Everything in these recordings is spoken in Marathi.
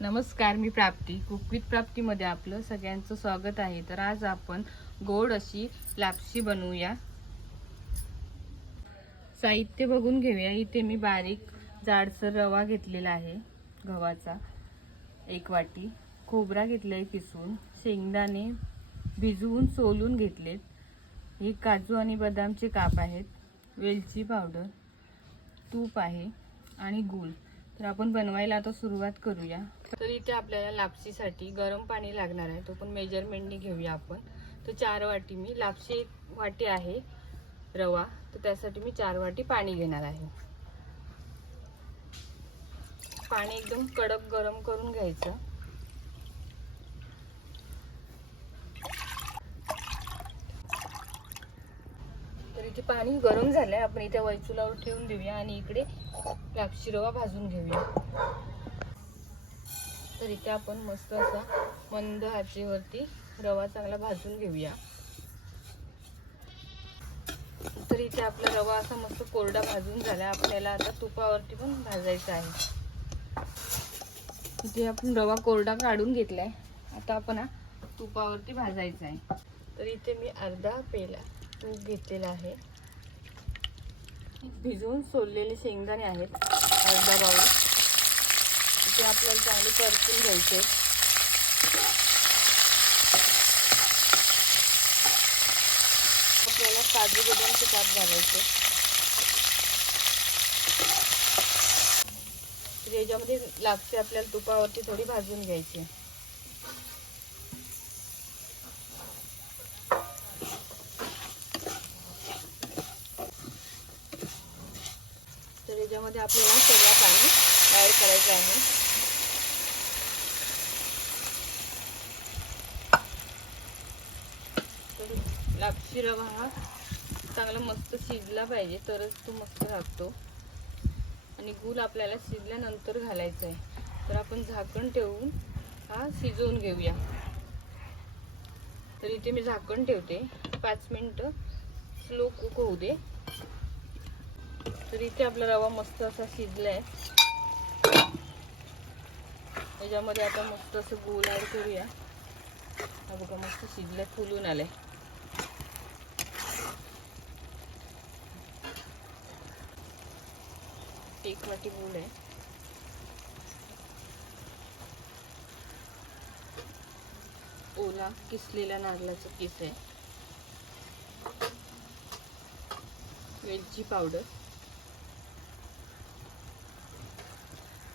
नमस्कार, मी प्राप्ती. कुक विथ प्राप्तीमध्ये आपलं सगळ्यांचं स्वागत आहे. तर आज आपण गोड अशी लापशी बनवूया. साहित्य बघून घेऊया. इथे मी बारीक जाडसर रवा घेतलेला आहे गव्हाचा, 1 वाटी. खोबरा घेतलाय किसून. शेंगदाणे भिजवून सोलून घेतलेत. हे काजू आणि बदामचे काप आहेत. वेलची पावडर, तूप आहे आणि गूळ. तर आपण बनवायला आता सुरुवात करूया. तर इथे आपल्याला लापशीसाठी गरम पाणी लागणार आहे, तो पण मेजरमेंटने घेऊया आपण. तर 4 वाटी, मी लापशी 1 वाटी आहे रवा, तर त्यासाठी मी 4 वाटी पाणी घेणार आहे. पाणी एकदम कडक गरम करून घ्यायचं. तर इथे पाणी गरम झालंय, आपण इथे वैचुलावर ठेवून देऊया आणि इकडे लापशी रवा भाजून घेऊया. तर इथे आपण मस्त असा मंद आचेवरती रवा चांगला भाजून घेऊया. तर इथे आपला रवा असा मस्त कोरडा भाजून झाला. आपल्याला आता तुपावरती पण भाजायचा आहे. इथे आपण रवा कोरडा काढून घेतलाय, आता आपण तुपावरती भाजायचा आहे. तर इथे मी अर्धा पेला तूप घेतलेला आहे. भिजवून सोललेले शेंगदाणे आहेत अर्धा बाउल. इथे आपल्याला चांगले परतून घ्यायचे. आपल्याला काजू बदामचे काप घालायचे. याच्यामध्ये लापशी आपल्याला तुपावरती थोडी भाजून घ्यायची. तर याच्यामध्ये आपल्याला सगळं पाणी ऍड करायचं आहे. तर लापशी रवा हा चांगला मस्त शिजला पाहिजे, तरच तो मस्त लागतो. आणि गूळ आपल्याला शिजल्यानंतर घालायचं आहे. तर आपण झाकण ठेवून हा शिजवून घेऊया. तर इथे मी झाकण ठेवते, 5 मिनिटं स्लो कुक होऊ दे. तर इथे आपला रवा मस्त असा शिजलाय. याच्यामध्ये आता मस्त असं गूळ ऍड करूया. हा बघा मस्त शिजलाय, फुलून आलाय. एक वाटी गूळ आहे. ओला किसलेला नारळाचा किस आहे. वेलची पावडर,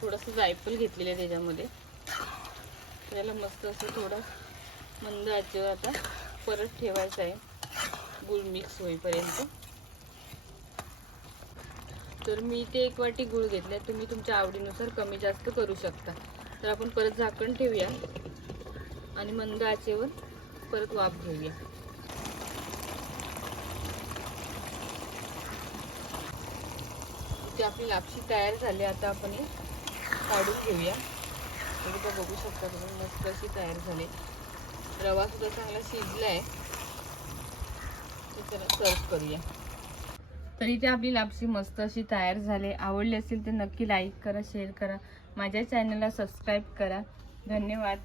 थोडंसं जायफळ घेतलेलं आहे त्याच्यामध्ये. त्याला मस्त असं थोडं मंद आचेवर आता परत ठेवायचं आहे गूळ मिक्स होईपर्यंत. तर मी इथे 1 वाटी गूळ घेतलाय, तुम्ही तुमच्या आवडीनुसार कमी जास्त करू शकता. तर आपण परत झाकण ठेवूया आणि मंद आचेवर परत वाफ घेऊया. इथे आपली लापशी तयार झाली. आता आपण हे काढून घेऊया. इथे बघू शकता तुम्ही, मस्त अशी तयार झाली. रवा सुद्धा चांगला शिजलाय. तर सर्व करूया. तर इथे आपली लापशी मस्त अशी तयार झाली. आवडली असेल तर नक्की लाईक करा, शेअर करा, माझ्या चॅनलला सबस्क्राईब करा. धन्यवाद.